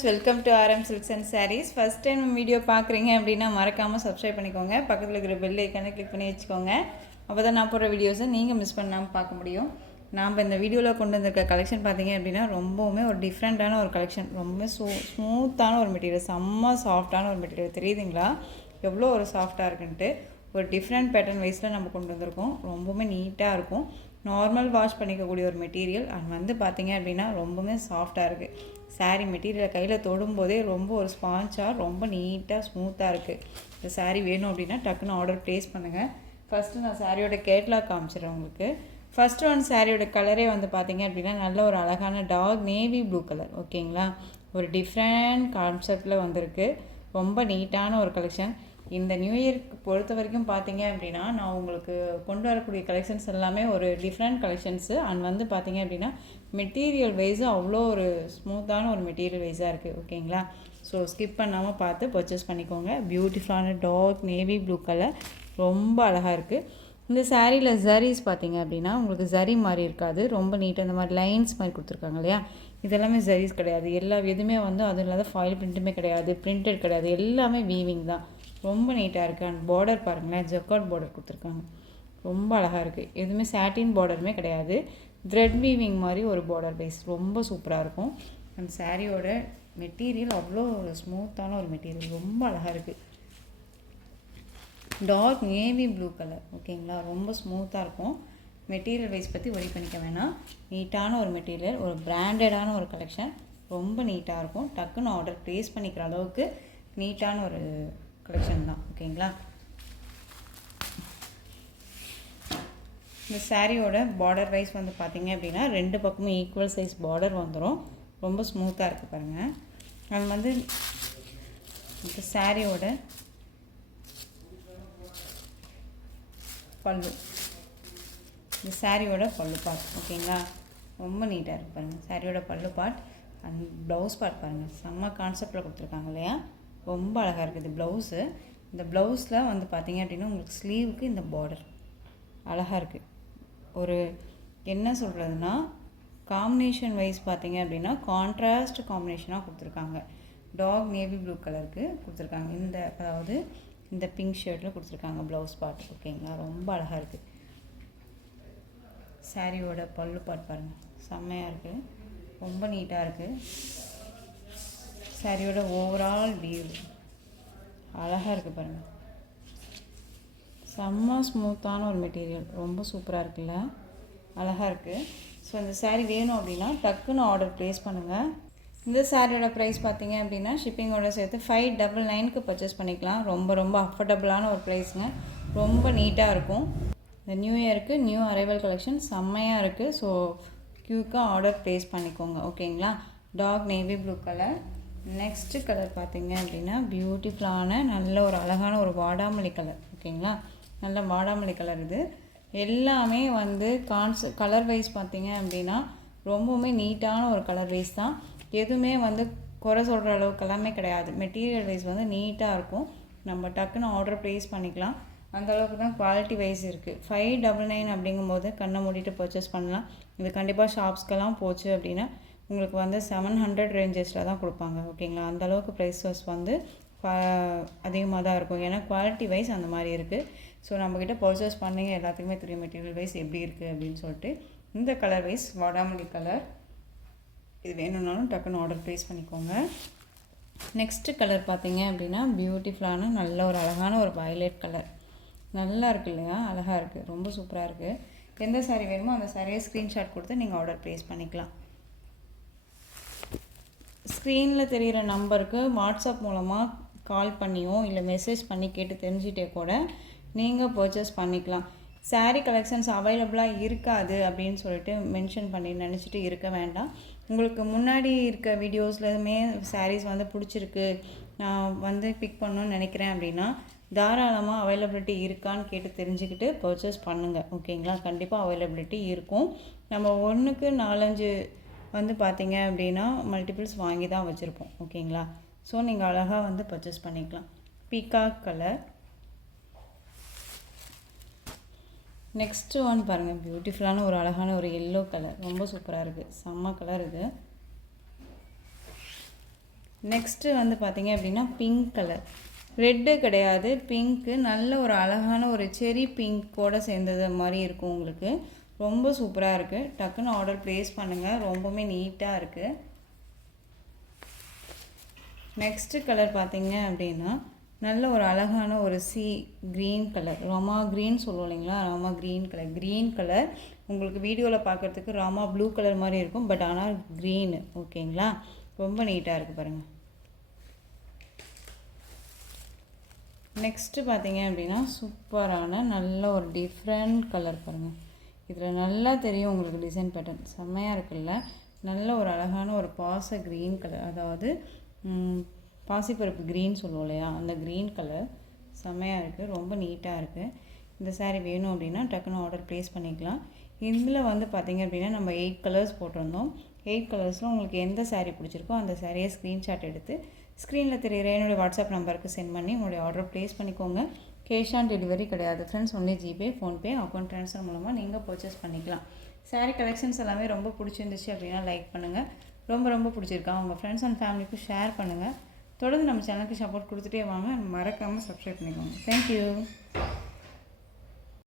friends, welcome to RM Silks and Sarees. First time video பார்க்குறீங்க அப்படின்னா மறக்காமல் subscribe பண்ணிக்கோங்க. பக்கத்தில் இருக்கிற பெல் ஐக்கானை கிளிக் பண்ணி வச்சுக்கோங்க. அப்போ தான் நான் போடுற வீடியோஸை நீங்கள் மிஸ் பண்ணாமல் பார்க்க முடியும். நாம் இந்த வீடியோவில் கொண்டு வந்திருக்க கலெக்ஷன் பார்த்தீங்க அப்படின்னா ரொம்பவுமே ஒரு டிஃப்ரெண்ட்டான ஒரு கலெக்ஷன். ரொம்பவே ஸ்மூத்தான ஒரு மெட்டீரியல், செம்ம சாஃப்டான ஒரு மெட்டீரியல். தெரியுதுங்களா எவ்வளோ ஒரு சாஃப்டாக இருக்குன்ட்டு? ஒரு டிஃப்ரெண்ட் பேட்டர்ன் வைஸில் நம்ம கொண்டு வந்திருக்கோம். ரொம்பவுமே நீட்டாக இருக்கும். நார்மல் வாஷ் பண்ணிக்கக்கூடிய ஒரு மெட்டீரியல். அது வந்து பார்த்திங்க அப்படின்னா ரொம்பவுமே சாஃப்டாக இருக்குது. சாரீ மெட்டீரியலை கையில் தொடும்போதே ரொம்ப ஒரு ஸ்பான்ச்சாக ரொம்ப நீட்டாக ஸ்மூத்தாக இருக்குது. இந்த சாரீ வேணும் அப்படின்னா டக்குன்னு ஆர்டர் ப்ளேஸ் பண்ணுங்கள். ஃபஸ்ட்டு நான் சாரியோட கேட்லாக் காமிச்சிடுறேன் உங்களுக்கு. ஃபஸ்ட்டு ஒன் சாரியோட கலரே வந்து பார்த்திங்க அப்படின்னா நல்ல ஒரு அழகான டார்க் நேவி ப்ளூ கலர். ஓகேங்களா, ஒரு டிஃப்ரெண்ட் கான்செப்டில் வந்திருக்கு. ரொம்ப நீட்டான ஒரு கலெக்ஷன். இந்த நியூ இயர்க்கு பொறுத்த வரைக்கும் பார்த்தீங்க அப்படின்னா நான் உங்களுக்கு கொண்டு வரக்கூடிய கலெக்ஷன்ஸ் எல்லாமே ஒரு டிஃப்ரெண்ட் கலெக்ஷன்ஸு. அண்ட் வந்து பார்த்தீங்க அப்படின்னா மெட்டீரியல் வைஸும் அவ்வளோ ஒரு ஸ்மூத்தான ஒரு மெட்டீரியல் வைஸாக இருக்குது. ஓகேங்களா, ஸோ ஸ்கிப் பண்ணாமல் பார்த்து பர்ச்சேஸ் பண்ணிக்கோங்க. பியூட்டிஃபுல்லான டார்க் நேவி ப்ளூ கலர் ரொம்ப அழகாக இருக்குது. இந்த சாரியில் ஜரீஸ் பார்த்தீங்க அப்படின்னா உங்களுக்கு ஜரி மாதிரி இருக்காது, ரொம்ப நீட்டாக இந்த மாதிரி லைன்ஸ் மாதிரி கொடுத்துருக்காங்க இல்லையா. இதெல்லாமே ஜரீஸ் கிடையாது. எதுவுமே வந்து அது இல்லாத ஃபாயில் பிரிண்ட்டுமே கிடையாது, பிரிண்டட் கிடையாது, எல்லாமே வீவிங் தான். ரொம்ப நீட்டாக இருக்குது. அண்ட் பார்டர் பாருங்களேன், ஜக்கார்ட் பார்டர் கொடுத்துருக்காங்க, ரொம்ப அழகாக இருக்குது. எதுவுமே சாட்டின் பார்டருமே கிடையாது, த்ரெட் வீவிங் மாதிரி ஒரு பார்டர் பேஸ். ரொம்ப சூப்பராக இருக்கும். அந்த சாரியோட மெட்டீரியல் அவ்வளோ ஒரு ஸ்மூத்தான ஒரு மெட்டீரியல், ரொம்ப அழகாக இருக்குது. Dark navy blue colour. ஓகேங்களா, ரொம்ப ஸ்மூத்தாக இருக்கும். மெட்டீரியல் வைஸ் பற்றி ஒரி பண்ணிக்க வேணாம். நீட்டான ஒரு மெட்டீரியல், ஒரு பிராண்டடான ஒரு கலெக்ஷன், ரொம்ப நீட்டாக இருக்கும். டக்குன்னு ஆர்டர் ப்ளேஸ் பண்ணிக்கிற அளவுக்கு நீட்டான ஒரு கலெக்ஷன் தான். ஓகேங்களா, இந்த சாரியோட பார்டர் வைஸ் வந்து பார்த்திங்க அப்படின்னா ரெண்டு பக்கமும் ஈக்குவல் சைஸ் பார்டர் வந்துடும். ரொம்ப ஸ்மூத்தாக இருக்குது பாருங்கள். அது வந்து இந்த சாரியோட பல்லு, இந்த சாரியோட பல்லு பார்ட். ஓகேங்களா, ரொம்ப நீட்டாக இருக்குது பாருங்கள். சாரியோட பல்லு பார்ட் அண்ட் ப்ளவுஸ் பார்ட் பாருங்கள், செம்ம கான்செப்டில் கொடுத்துருக்காங்க இல்லையா. ரொம்ப அழகாக இருக்குது ப்ளவுஸு. இந்த ப்ளவுஸில் வந்து பார்த்திங்க அப்படின்னா உங்களுக்கு ஸ்லீவுக்கு இந்த பார்டர் அழகாக இருக்குது. ஒரு என்ன சொல்கிறதுனா காம்பினேஷன் வைஸ் பார்த்திங்க அப்படின்னா கான்ட்ராஸ்ட் காம்பினேஷனாக கொடுத்துருக்காங்க. டார்க் நேவி ப்ளூ கலருக்கு கொடுத்துருக்காங்க. இந்த அதாவது இந்த பிங்க் ஷர்ட்டில் கொடுத்துருக்காங்க ப்ளவுஸ் பார்ட். ஓகேங்களா, ரொம்ப அழகாக இருக்குது. சாரியோட பல்லு பார்ட் பாருங்கள், செம்மையாக இருக்குது, ரொம்ப நீட்டாக இருக்குது. சாரியோட ஓவரால் வியூ அழகாக இருக்குது பாருங்கள். செம்ம ஸ்மூத்தான ஒரு மெட்டீரியல், ரொம்ப சூப்பராக இருக்குல்ல, அழகாக இருக்குது. ஸோ இந்த சாரீ வேணும் அப்படின்னா டக்குன்னு ஆர்டர் ப்ளேஸ் பண்ணுங்கள். இந்த சாரியோட ப்ரைஸ் பார்த்தீங்க அப்படின்னா ஷிப்பிங்கோட சேர்த்து 599க்கு பர்ச்சேஸ் பண்ணிக்கலாம். ரொம்ப ரொம்ப அஃபோர்டபுளான ஒரு ப்ரைஸுங்க, ரொம்ப நீட்டாக இருக்கும். இந்த நியூ இயருக்கு நியூ அரைவல் கலெக்ஷன் செம்மையாக இருக்குது. ஸோ க்யூக்காக ஆர்டர் ப்ளேஸ் பண்ணிக்கோங்க. ஓகேங்களா, dark navy blue colour. Next colour பார்த்தீங்க அப்படின்னா பியூட்டிஃபுல்லான நல்ல ஒரு அழகான ஒரு வாடாமல்லி கலர். ஓகேங்களா, நல்ல வாடாமல்லி கலர். இது எல்லாமே வந்து கலர் வைஸ் பார்த்தீங்க அப்படின்னா ரொம்பவுமே நீட்டான ஒரு கலர் வைஸ் தான். எதுவுமே வந்து குறை சொல்கிற அளவுக்கு எல்லாமே கிடையாது. மெட்டீரியல் வைஸ் வந்து நீட்டாக இருக்கும். நம்ம டக்குன்னு ஆர்டர் ப்ளேஸ் பண்ணிக்கலாம். அந்தளவுக்கு தான் குவாலிட்டி வைஸ் இருக்குது. 599 அப்படிங்கும்போது கண்ணை மூடிட்டு பர்ச்சேஸ் பண்ணலாம். இது கண்டிப்பாக ஷாப்ஸ்க்கெல்லாம் போச்சு அப்படின்னா உங்களுக்கு வந்து 700 ரேஞ்சஸில் தான் கொடுப்பாங்க. ஓகேங்களா, அந்தளவுக்கு ப்ரைஸஸ் வந்து அதிகமாக தான் இருக்கும். ஏன்னா குவாலிட்டி வைஸ் அந்த மாதிரி இருக்குது. ஸோ நம்மக்கிட்ட பர்ச்சேஸ் பண்ணிங்க எல்லாத்துக்குமே தெரியும் மெட்டீரியல் வைஸ் எப்படி இருக்குது அப்படின்னு சொல்லிட்டு. இந்த கலர் வைஸ் வாடாமல்லி கலர், இது வேணும்னாலும் டக்குன்னு ஆர்டர் ப்ளேஸ் பண்ணிக்கோங்க. நெக்ஸ்ட்டு கலர் பார்த்தீங்க அப்படின்னா பியூட்டிஃபுல்லான நல்ல ஒரு அழகான ஒரு வயலட் கலர், நல்லா இருக்குது இல்லையா, அழகாக இருக்குது, ரொம்ப சூப்பராக இருக்குது. எந்த சாரீ வேணுமோ அந்த சாரியை ஸ்க்ரீன்ஷாட் கொடுத்து நீங்கள் ஆர்டர் ப்ளேஸ் பண்ணிக்கலாம். ஸ்க்ரீனில் தெரிகிற நம்பருக்கு வாட்ஸ்அப் மூலமாக கால் பண்ணியோ இல்லை மெசேஜ் பண்ணி கேட்டு தெரிஞ்சுட்டே கூட நீங்கள் பர்ச்சேஸ் பண்ணிக்கலாம். சாரீ கலெக்ஷன்ஸ் அவைலபிளாக இருக்காது அப்படின்னு சொல்லிட்டு மென்ஷன் பண்ணி நினச்சிட்டு இருக்க வேண்டாம். உங்களுக்கு முன்னாடி இருக்க வீடியோஸ்லையுமே சாரீஸ் வந்து பிடிச்சிருக்கு, நான் வந்து பிக் பண்ணணும்னு நினைக்கிறேன் அப்படின்னா தாராளமாக அவைலபிலிட்டி இருக்கான்னு கேட்டு தெரிஞ்சுக்கிட்டு பர்ச்சேஸ் பண்ணுங்கள். ஓகேங்களா, கண்டிப்பாக அவைலபிலிட்டி இருக்கும். நம்ம 1க்கு 4-5 வந்து பார்த்தீங்க அப்படின்னா மல்டிபிள்ஸ் வாங்கி தான் வச்சுருப்போம். ஓகேங்களா, ஸோ நீங்கள் அழகாக வந்து பர்ச்சேஸ் பண்ணிக்கலாம். Peacock colour. நெக்ஸ்ட்டு ஒன் பாருங்கள், பியூட்டிஃபுல்லான ஒரு அழகான ஒரு எல்லோ கலர், ரொம்ப சூப்பராக இருக்குது, செம்ம கலர் இது. நெக்ஸ்ட்டு வந்து பார்த்திங்க அப்படின்னா பிங்க் கலர், ரெட்டு கிடையாது, பிங்க்கு, நல்ல ஒரு அழகான ஒரு செரி பிங்க்கோடு சேர்ந்தது மாதிரி இருக்கும் உங்களுக்கு. ரொம்ப சூப்பராக இருக்குது. டக்குன்னு ஆர்டர் ப்ளேஸ் பண்ணுங்கள், ரொம்பவுமே நீட்டாக இருக்குது. நெக்ஸ்ட்டு கலர் பார்த்திங்க அப்படின்னா நல்ல ஒரு அழகான ஒரு க்ரீன் கலர், ராமா க்ரீன் சொல்லுவோம் இல்லைங்களா, ராமா க்ரீன் கலர் உங்களுக்கு வீடியோவில் பார்க்குறதுக்கு ராமா ப்ளூ கலர் மாதிரி இருக்கும், பட் ஆனால் க்ரீனு. ஓகேங்களா, ரொம்ப நீட்டாக இருக்குது பாருங்கள். நெக்ஸ்ட்டு பார்த்தீங்க அப்படின்னா சூப்பரான நல்ல ஒரு டிஃப்ரெண்ட் கலர் பாருங்கள். இதில் நல்லா தெரியும் உங்களுக்கு டிசைன் பேட்டர்ன் செம்மையாக இருக்குல்ல. நல்ல ஒரு அழகான ஒரு க்ரீன் கலர், அதாவது பாசிப்பருப்பு க்ரீன் சொல்லுவோம் இல்லையா, அந்த க்ரீன் கலர் செம்மையாக இருக்குது, ரொம்ப நீட்டாக இருக்குது. இந்த சாரீ வேணும் அப்படின்னா டக்குன்னு ஆர்டர் ப்ளேஸ் பண்ணிக்கலாம். இதில் வந்து பார்த்திங்க அப்படின்னா நம்ம 8 கலர்ஸ் போட்டிருந்தோம். 8 கலர்ஸில் உங்களுக்கு எந்த சாரீ பிடிச்சிருக்கோ அந்த சாரியை ஸ்க்ரீன்ஷாட் எடுத்து ஸ்க்ரீனில் தெரிகிற என்னுடைய வாட்ஸ்அப் நம்பருக்கு சென்ட் பண்ணி உங்களுடைய ஆர்டர் ப்ளேஸ் பண்ணிக்கோங்க. கேஷ் ஆன் டெலிவரி கிடையாது friends, only GPay, PhonePe, account transfer மூலமாக நீங்கள் பர்ச்சேஸ் பண்ணிக்கலாம். சாரீ கலெக்ஷன்ஸ் எல்லாமே ரொம்ப பிடிச்சிருந்துச்சு அப்படின்னா லைக் பண்ணுங்கள். ரொம்ப பிடிச்சிருக்கா உங்கள் ஃப்ரெண்ட்ஸ் அண்ட் ஃபேமிலிக்கும் ஷேர் பண்ணுங்கள். தொடர்ந்து நம்ம சேனலுக்கு சப்போர்ட் கொடுத்துட்டே வாங்க. மறக்காமல் சப்ஸ்கிரைப் பண்ணிக்கோங்க. தேங்க்யூ.